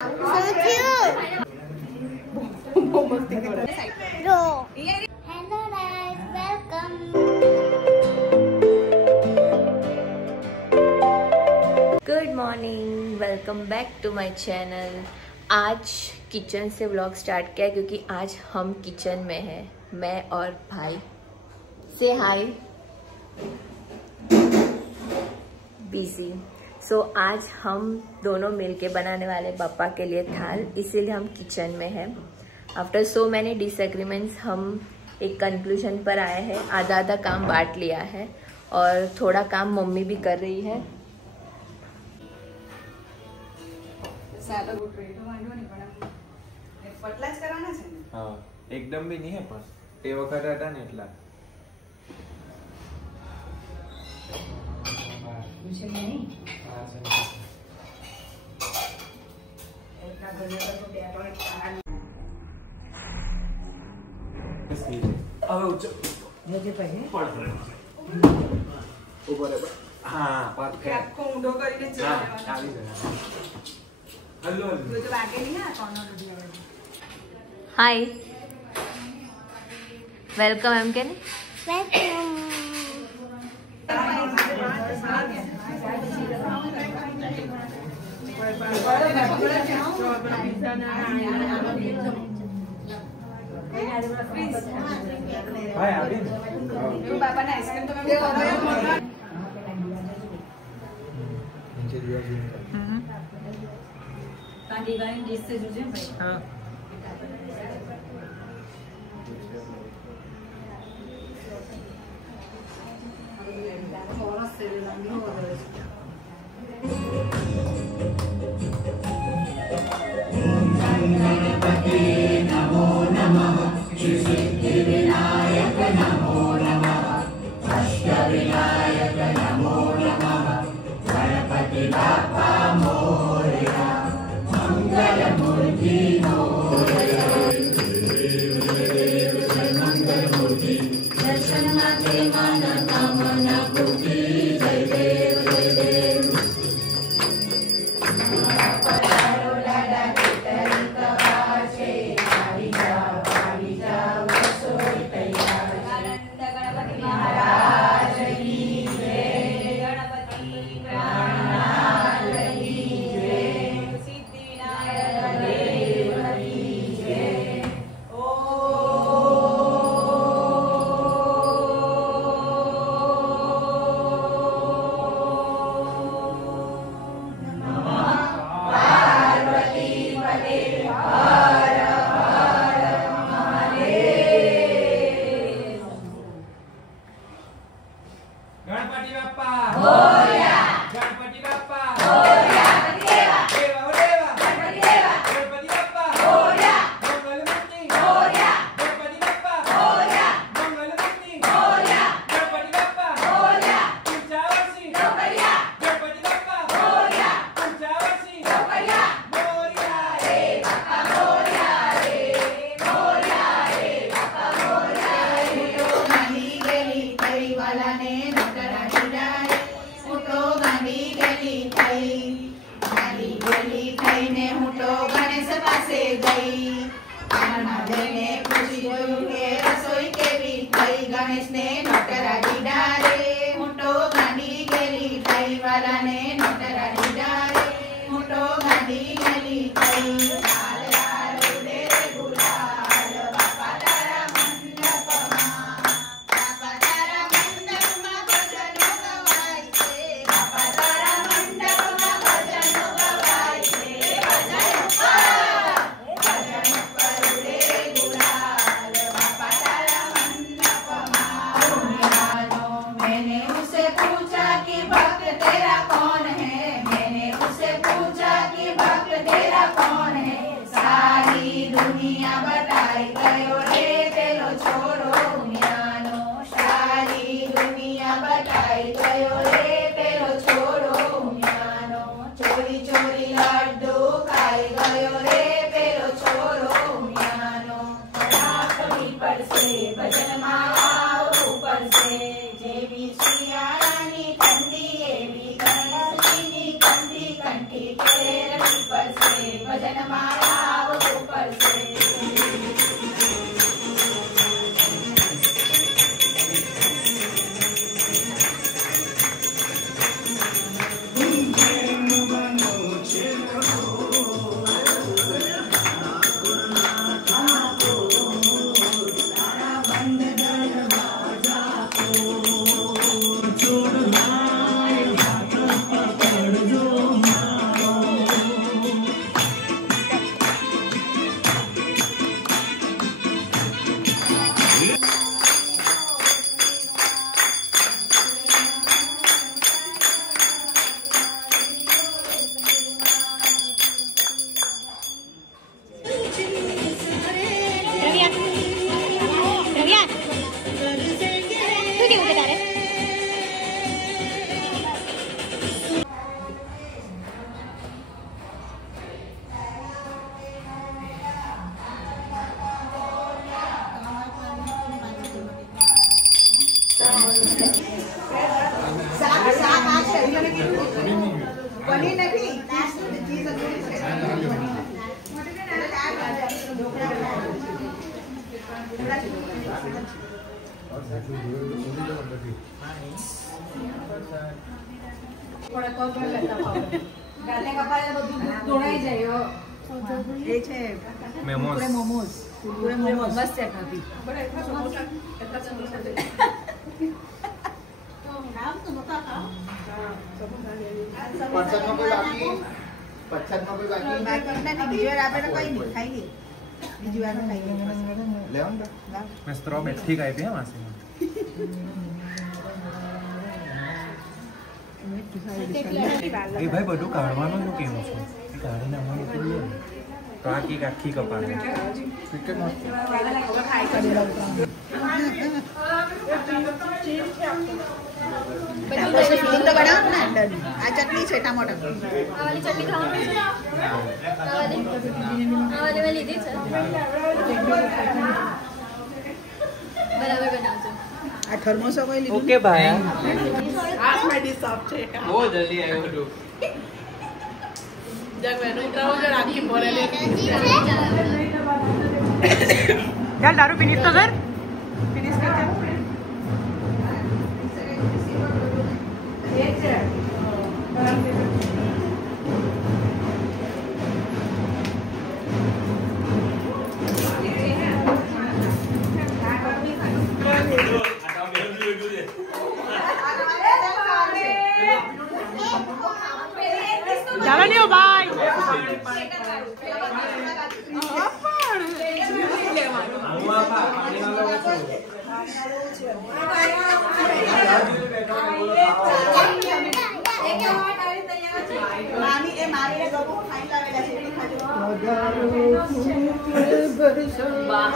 Good morning, welcome back to my channel. आज kitchen से vlog start किया क्योंकि आज हम किचन में हैं, मैं और भाई। से हाय। बिजी। सो आज हम दोनों मिलके बनाने वाले पापा के लिए थाल, इसीलिए हम किचन में हैं। आफ्टर सो मैनी डिसएग्रीमेंट्स हम एक कंक्लूजन पर आए हैं। आधा आधा काम बांट लिया है और थोड़ा काम मम्मी भी कर रही है। एकदम भी नहीं है पर તે વખતે હતા ને એટલા હવે હા પરફેક્ટ ઊંડો કરીને ચાલી જાય। हाय, वेलकम एम के हाँ। नमो नमः श्री सिद्धिविनायक नमो नमः अष्टविनायक नमो नमः गणपति बाप्पा मोरया मंगलमूर्ति मोरया मंगलमूर्ति दर्शन माते मन कामना पूर्ति जय देव जय देव। गणपति बाप्पा मोरया, गणपति बाप्पा मोरया, देवा देवा हो देवा, गणपति देवा, गणपति बाप्पा मोरया, मंगलमूर्ति मोरया, गणपति बाप्पा मोरया, मंगलमूर्ति मोरया, गणपति बाप्पा मोरया, पंचावर्षी मोरया, गणपति बाप्पा मोरया, पंचावर्षी मोरया, मोरया रे बाप्पा मोरया रे, मोरया रे बाप्पा मोरया रे। नहीं गेली तरी वाला ने गणेश पासे गई पूछी के रसोई केवी थई। गणेश ने नोटराजी डारे मोटो गांधी गेली थई वाला ने नोटराजी डारे मोटो गांधी गेली थई। लाल लाल उडे रे गुलाल बापा तारा मंडपमा, बापा तारा मंडपमा भजनो गवाय छे, बापा तारा मंडपमा भजनो गवाय छे। मैंने उसे पूछा कि भक्त तेरा कौन है, मैंने उसे पूछा कि भक्त तेरा कौन है। सारी दुनिया बताई गयो रे पेलो छोरो उमियानो, सारी दुनिया बताई गयो रे पेलो छोरो उमियानो। चोरी चोरी लड्डू खाई गयो रे पेलो छोरो उमियानो। कभी पर से भजन माला ऊपर से जेवी शियाळानी ठंडी एवी गणेशजीनी कंठी कंठी केर पर से भजन स्ट्रॉबेरी ठीक है पिया मासी ए भाई બધું કાઢવાનું શું કેવું છે એ કાઢીને અમારું કરીએ તો આ કેક આખી કપાને ફિલિંગ તો બનાવો ને અંદરની આ ચટણી છે ટમાટર આ વાળી ચટણી ખાવાની છે આ વાળી મેં લીધી છે બરાબર બનાવજો આ થર્મોસો કોઈ લીધું ઓકે ભાઈ આ મેડી સાફ છે બહુ જલ્દી આવ્યો બધું જગ મેનુ ઉતરાવો જો રાખી ભરે લે यार दारू फिनिश तो कर फिनिश कर चलो नहीं हो भाई મામી એ મારીને ગબો ખાઈ લાવેલા છે એટલે ખાજો બહાર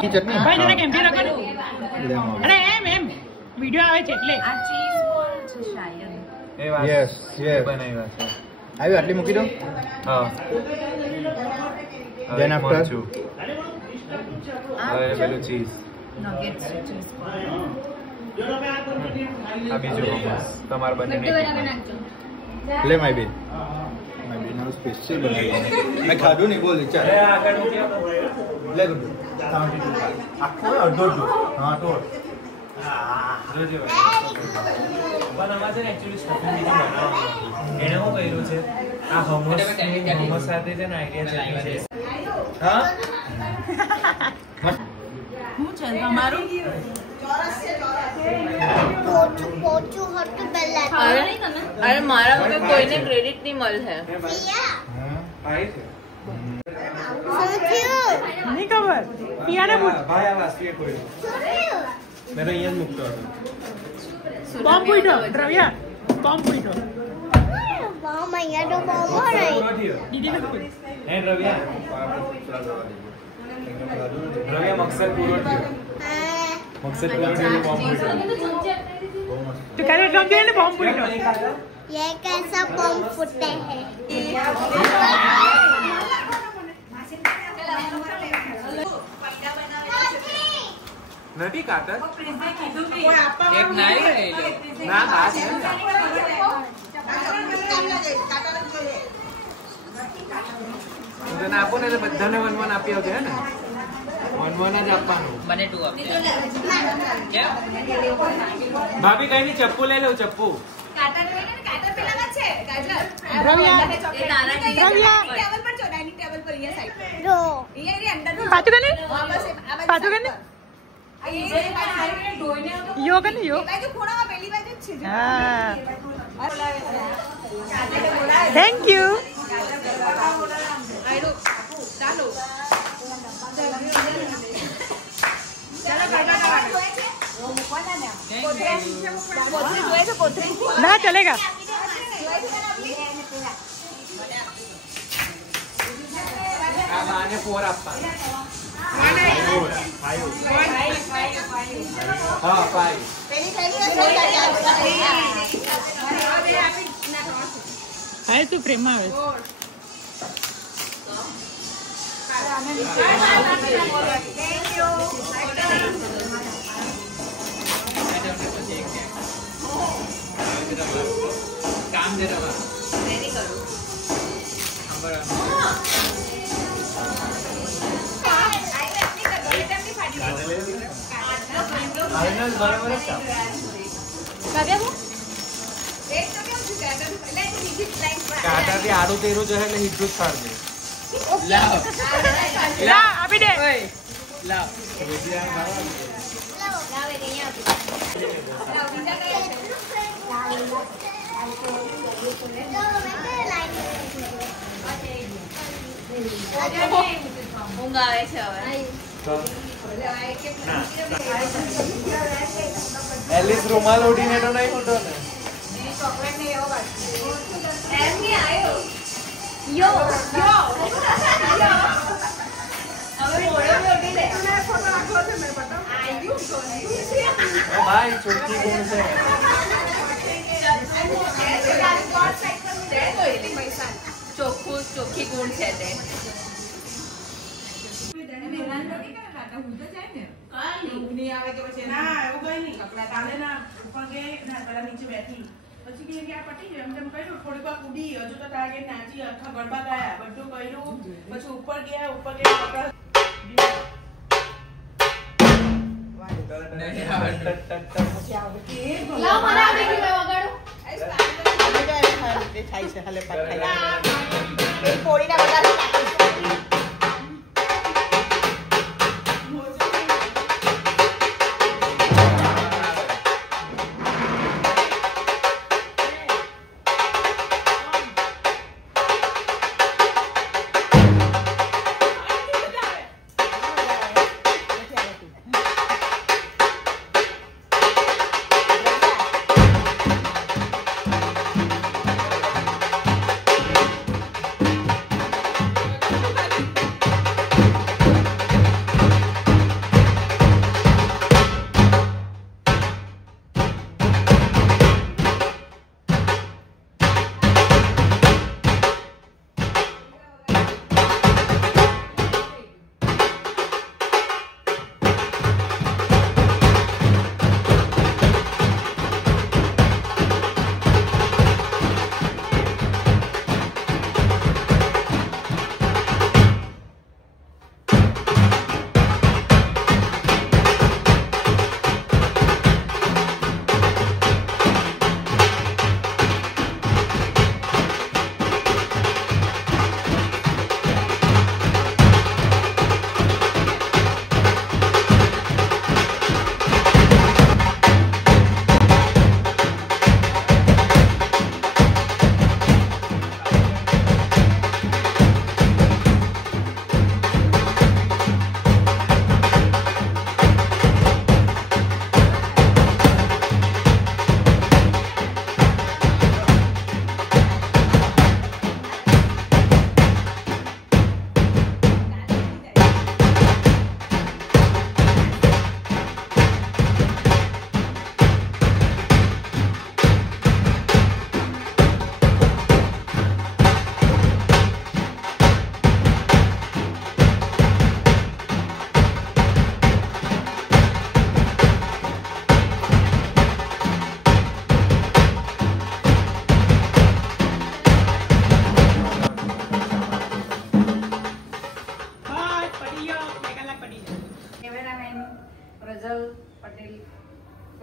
की चटनी भाई जरा केमती रखो अरे एम वीडियो आवे છે એટલે આ ચીઝ બોલ છે શાયદ એ વાત यस यस બનાવ્યા છે આવી આટલી મૂકી દો હા Then after? હવે પેલું ચીઝ નગેટ્સ ચીઝ આ બીજું મોમોસ તમારે બંને બધું બનાવી નાખજો ले माय बेन નો સ્પેશિયલ બનાવી મેં ખાધું નહીં બોલ ચાલ લે ગુડ આખો અડધો હા તો જોજો બનાવવા છે ને એક્ચ્યુઅલી સ્ટફિંગ બીજું બનાવવાનું એને હું કર્યું છે આ હમોસ સાથે છે ને આઈડિયા છે હા હું છે તમારું અરે મારા વગર કોઈને ક્રેડિટ નહીં મળે ભાઈ છે નહીં ખબર પિયાને પૂછ ભાઈ આ વાસ્તી કોઈ મેં તો અહીંયા જ મૂકતો હતો બોમ્બ પૂછો દ્રવ્યા બોમ્બ પૂછો દીદીને પૂછ હે રવિયા રવિયા મકસદ પૂરો થયો મકસદ પૂરો થયો બોમ્બ પૂરો તો કરે સમજે ને બોમ્બ પૂછો ये कैसा बम फुटे हैं નથી કાતર એક નાઈ ગયેલો ના આ છે તને આપો ને તો બધાને વન આપી આવજો હે ને વન જ આપવાનું બને ટુ આપી ભાભી કઈ ની ચપ્પુ લઈ લઉં ચપ્પુ પાછું કને પાછું કને યો કને યો હા થેન્ક યુ ના ચલેગા આ બાને 4 આપવાનું હા 5 હા તું પ્રેમમાં આવે काम दे रहा नहीं करो કાંટાથી આડું તેરું જશે એટલે હીધું જ પાડજે. આપી દે. ઊંઘ આવે છે હવે. એલિસ રૂમાલ ઉડીને તો નહીં ઉડો ને. ભાઈ ચોખ્ખી ગુણ છે. ચોખ્ખી ગુણ છે તે. આવે કે પછી ના એવું કઈ નહીં કપડા કાલે ના ઉપર ગઈ ના પેલા નીચે બેઠી પછી કે આ પટી ગયું એમ તેમ કર્યું થોડીક વાર કૂદી હજુ તો તાગે નાચી આખા ગરબા ગાયા બધું કર્યું પછી ઉપર ગયા કપડા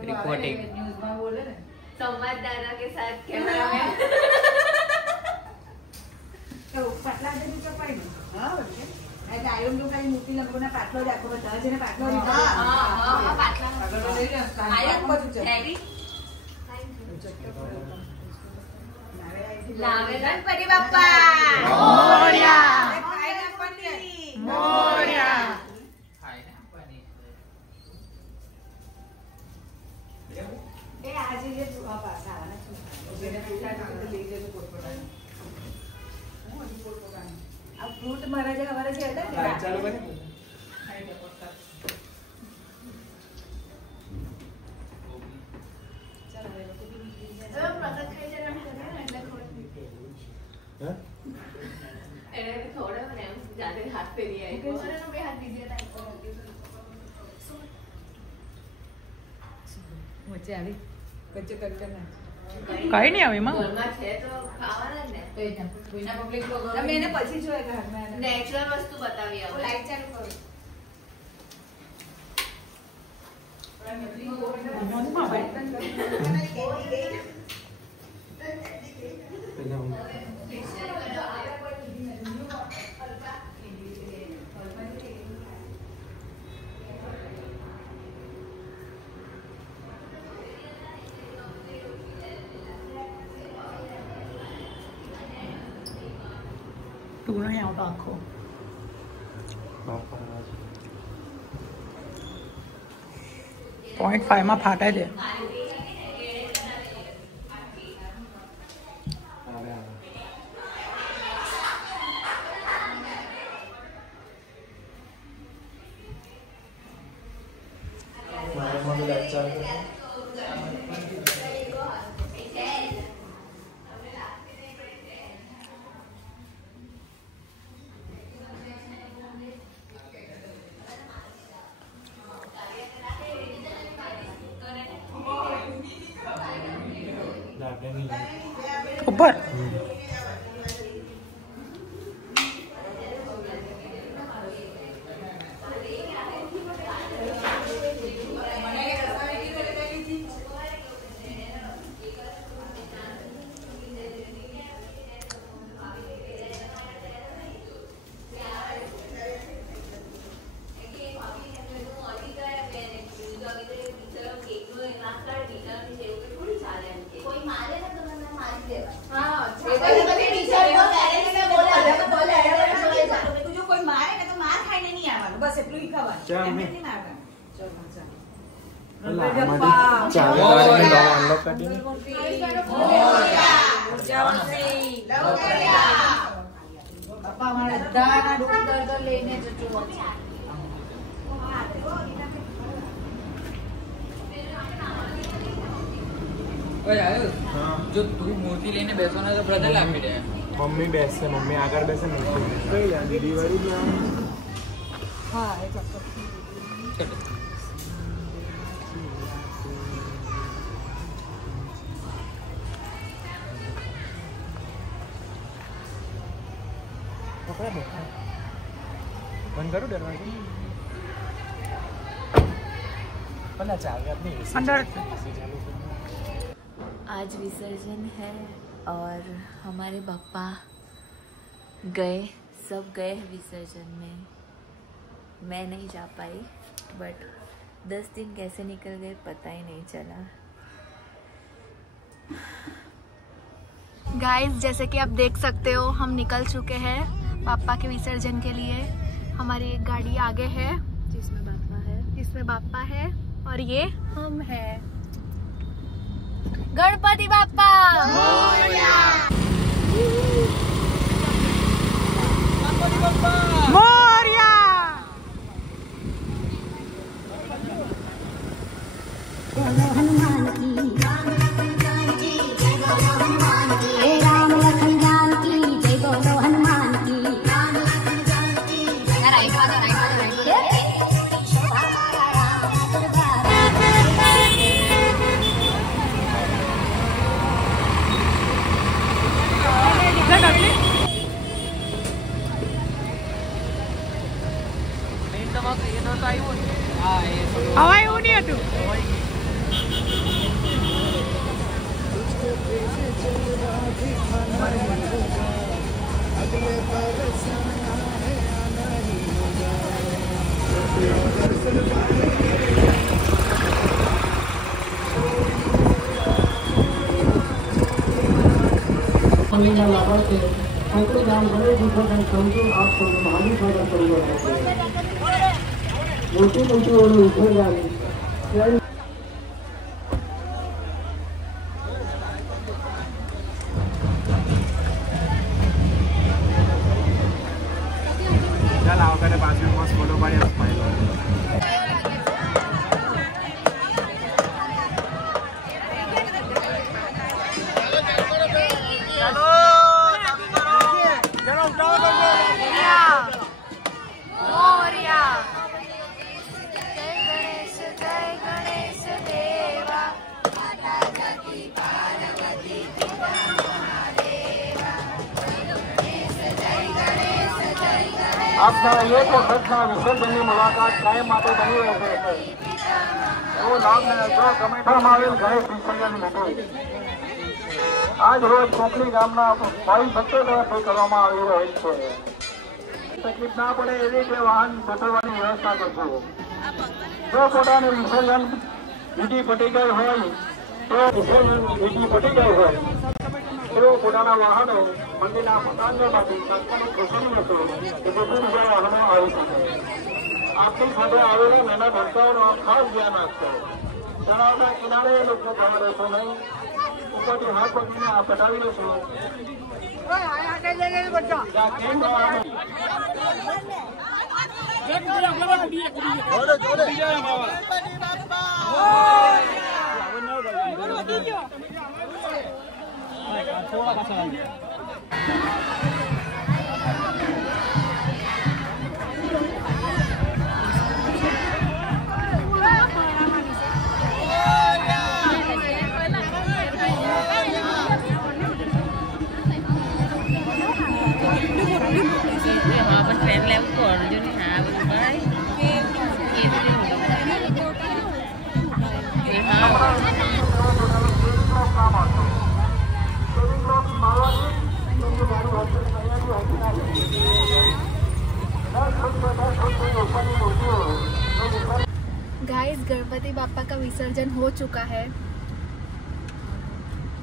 रिपोर्टिंग न्यूज़ में बोले ना संवाददाता के साथ कैमरामैन तो पटला दे तो पाई हां बोले આ ગાયો નું કઈ મોટી લંબોના પાટલો જ આખો બતાવે છે ને પાટલો હા પાટલા પાટલો લઈ લે આયા બધું છે હેવી લાવે ગણપતિ બાપ્પા મોરયા મોરયા એ આજે જે સુવા પાછાવાના છે જેને પૈસા કાઢી લઈ જજો પોતપોતાને હું હજી પોતપોતાને આ ફ્રૂટ મારા જે હવારે જે હતા ને ચાલુ કરે ખાઈ લે પોતા ચાલો એ લોકો બી નીકળી જાય પ્રસાદ ખાઈ જરા એટલે ખોટ એને થોડો મને એમ જાતે હાથ ફેરી આવી કોનો બે હાથ દીધી હતા મોચે આવી કચ્ચે કરકે ના કઈ નહીં આવે એમાં ઘરમાં છે તો ખાવાના જ ને કોઈના પબ્લિક લોકો તમે એને પછી જોયે ઘરમાં નેચરલ વસ્તુ બતાવી આવો લાઈટ ચાલુ કરો ટૂણો આવતો આખો 0.5 માં ફાટે છે. ઉપર જો તું મૂર્તિ લઈને બેસવાનો તો બ્રધર લાવી દે. મમ્મી બેસે, મમ્મી આગળ બેસે, કઈ જા દીદી વાળી હા એ ચોક્કસ. બંધ કરું દરવાજો. પલા ચાવી આપની અંદર. आज विसर्जन है और हमारे पापा गए, सब गए विसर्जन में. मैं नहीं जा पाई बट 10 दिन कैसे निकल गए पता ही नहीं चला. गाइस जैसे कि आप देख सकते हो हम निकल चुके हैं पापा के विसर्जन के लिए. हमारी एक गाड़ी आगे है जिसमें पापा है और ये हम हैं. गणपति बाप्पा मोरया. मोरया. हनुमान की राम लखन जानकी जय बोलो हनुमान की. राम लखन जानकी जय बोलो हनुमान की. राम लखन जानकी राइट वाला હવા એવું નહીં હતું. मोटी ओळी उभं झाली. ચાલ આ વખતે પાછું મસ્ત ફોટો પાડી સ્માઈલ. આપના એક વખતના વિસર્જનની મુલાકાત કાયમ માટે બની રહેશે. આજ રોજ કોકલી ગામના ભાઈ ભક્તો દ્વારા કરવામાં આવી રહ્યો છે. તકલીફ ના પડે એવી રીતે વાહન ગોઠવવાની વ્યવસ્થા કરશો. જો પોતાનું વિસર્જન વિધિ પટી ગઈ હોય તો વિસર્જન વિધિ પટી ગઈ હોય તો પોતાના વાહનો મંદિરના પ્રાંગણમાંથી સંસ્થાની ખુશી હતો કે બધું બીજા વાહનો આવી શકે. આપણી સાથે આવેલા નાના ભક્તોનો ખાસ ધ્યાન રાખશો. તળાવના કિનારે લોકો જવા રહેશો નહીં. ઉપરથી હાથ પકડીને આ પટાવી લેશો. गाइस, गणपति बापा का विसर्जन हो चुका है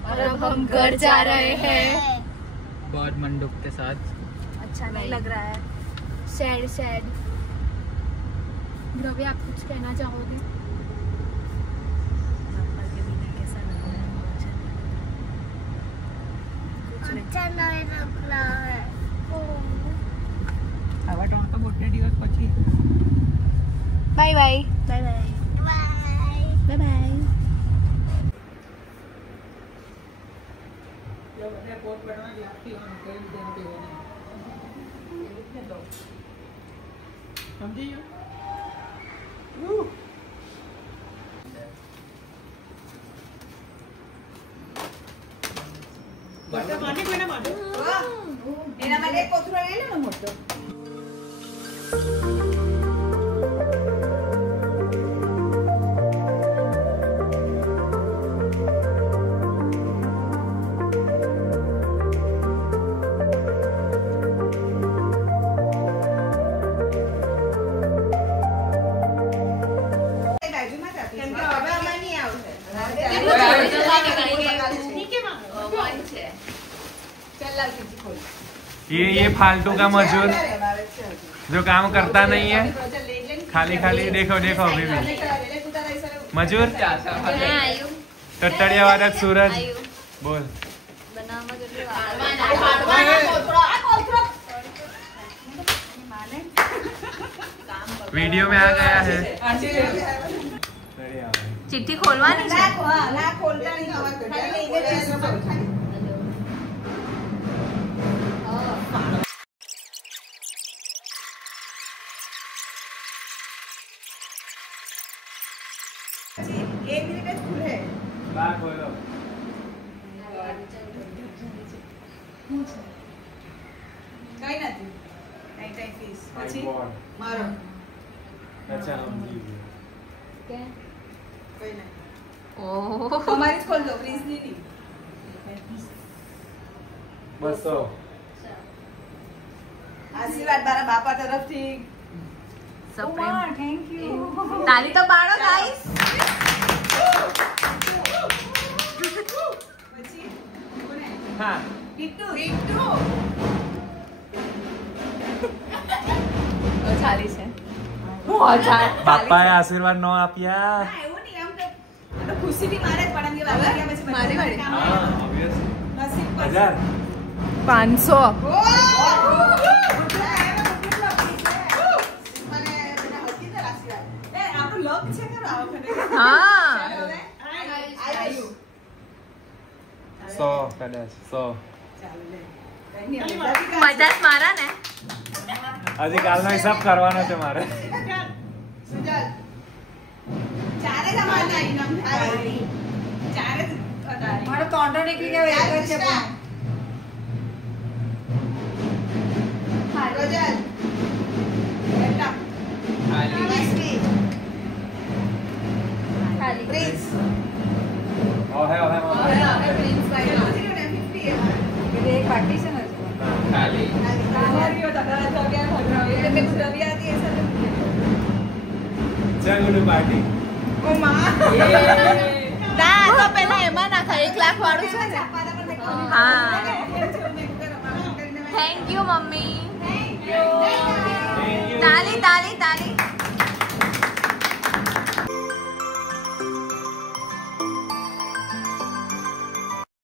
और अब हम घर जा रहे हैं बहुत मंडूक के साथ. अच्छा नहीं लग रहा है. Sad sad. द्रव्य, आप कुछ कहना चाहोगे? अच्छा नहीं लग रहा है. આવા ટાઈમ તો ગોઠે દિવસ પછી. Bye bye. Bye bye. Bye bye. સમજી ગયો? એના માટે એક કોથળો લઈ લે ને મોટો. ये फालतू का मजदूर जो काम करता नहीं है, खाली खाली देखो देखो अभी भी मजूर. टट्टड़िया वादक सूरज बोल. वीडियो में आ गया है. चिट्ठी खोलवानी है. एक मिनट खुले. કઈ નથી. ટાઈ ફીસ પછી મારો. अच्छा કે કઈ નહીં. ओह, તમારી જ ખોલ દો, પ્લીઝ નહીં. 200 આશીર્વાદ મારા બાપા તરફથી. सप्रेम. Thank you. ताली तो पाड़ो गाइस. પછી કોને? हाँ ટીટુ. ટીટુ. ચાલી છે. બાપાએ આશીર્વાદ નો આપ્યા. ના એવું નહીં, આમ તો ખુશીથી મારે જ પણ અંગે વાત કર્યા પછી મારી વાળી. હા ઓબ્વિયસલી. નસીબ પર. 1000 500. हाँ 100 કદાચ 100. મજાક મારા ને. હજી કાલનો હિસાબ કરવાનો છે મારે. મારો તોંડો નીકળી ગયો એક જ છે પણ. बाकी છે ને ખાલી તારીઓ તકરા તો ગયા ભગરાવી એટલે મેં ગુડવી આતી ऐसा ચાલો પાર્ટી ઓ માં ના તો પહેલા એમાં ના થાય 1 લાખ વાળું છે ને હા થેન્ક યુ મમ્મી તાલી તાલી તાલી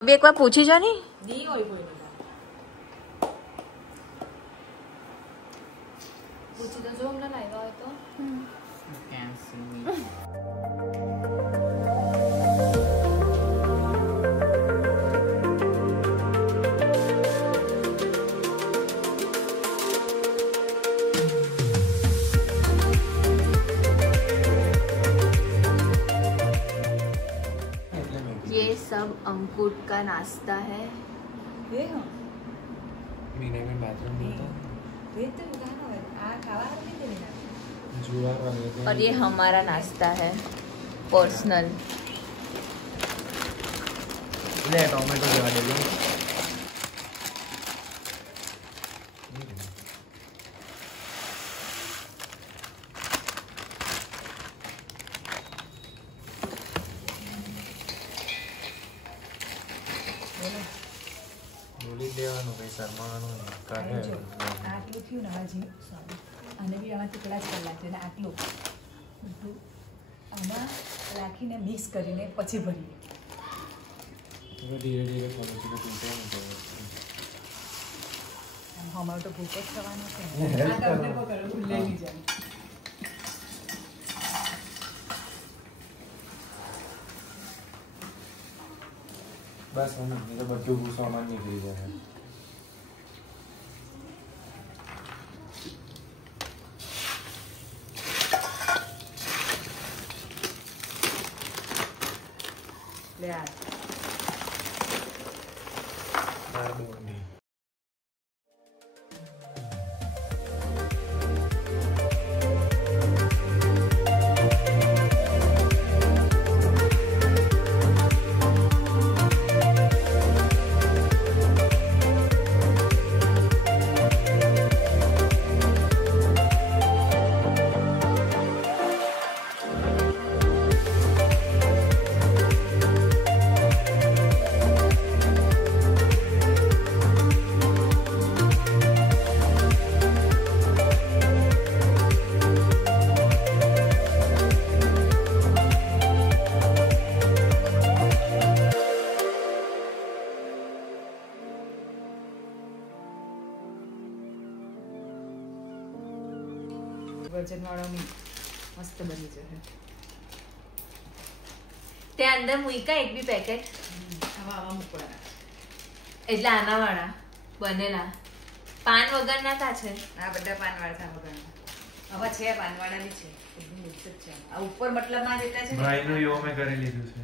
બે એક વાર પૂછી જો ને દી હોય કોઈ પૂછી તો જો અમને લાવ્યા હોય તો ये सब अंकुर का नाश्ता है એ હા मीने में बाथरूम नहीं था એ તો ગાનો આ ખાવા નથી દેના जुआ वाले थे और ये हमारा नाश्ता है पर्सनल ले टोमेटो जला दे लो બોલી દેવાનું કઈ શરમાવાનું કાઢે આટલું થયું ને હજી અને બી આમાં ટુકડા જ કરી નાખજો અને આટલું બધું આમાં રાખીને મિક્સ કરીને પછી ભરીએ ધીરે ધીરે પહોંચી તો તૂટવાનું અમારું તો ભૂખ જ થવાનું છે આ તમને પકડો ભૂલે નહીં જાય બસ હું એ તો બધું સામાન નીકળી જાય લે આ વજન વાળાની મસ્ત બની જશે તે અંદર મૂકા એક બી પેકેટ આવા આવા મૂકવાના એટલે આના વાળા બનેલા પાન વગરના કા છે આ બધા પાનવાળા વગરના આવા છે પાનવાળા બી છે બધું મિક્સ જ છે આ ઉપર મતલબમાં જેટલા છે ભાઈનું યો મેં કરી લીધું છે